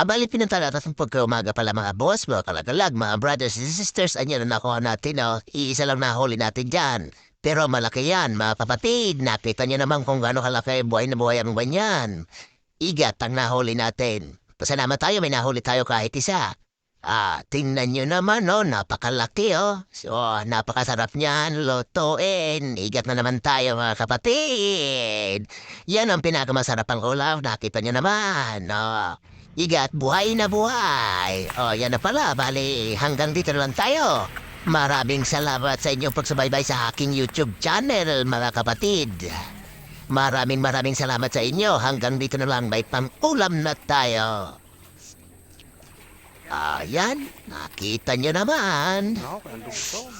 Bali pinantalatas ng pagkaumaga pala mga boss, mga kalagalag, mga brothers and sisters, anyan na nakuha natin, iisa lang nahuli natin dyan. Pero malaki yan, mga kapatid, nakita niyo naman kung gaano kalaki buhay na buhay ang banyan. Igat ang nahuli natin. Pasalamat tayo, may nahuli tayo kahit isa. Tingnan nyo naman, napakalaki, So, napakasarap niyan, lutuin. Igat na naman tayo, mga kapatid. Yan ang pinakamasarap ang ulam, nakita nyo naman, Igat, buhay na buhay. Yan na pala, bali, hanggang dito na lang tayo. Maraming salamat sa inyong pagsubaybay sa aking YouTube channel, mga kapatid. Maraming salamat sa inyo. Hanggang dito na lang, may pang-ulam na tayo. Ayan, nakita nyo naman. No, kaya luto.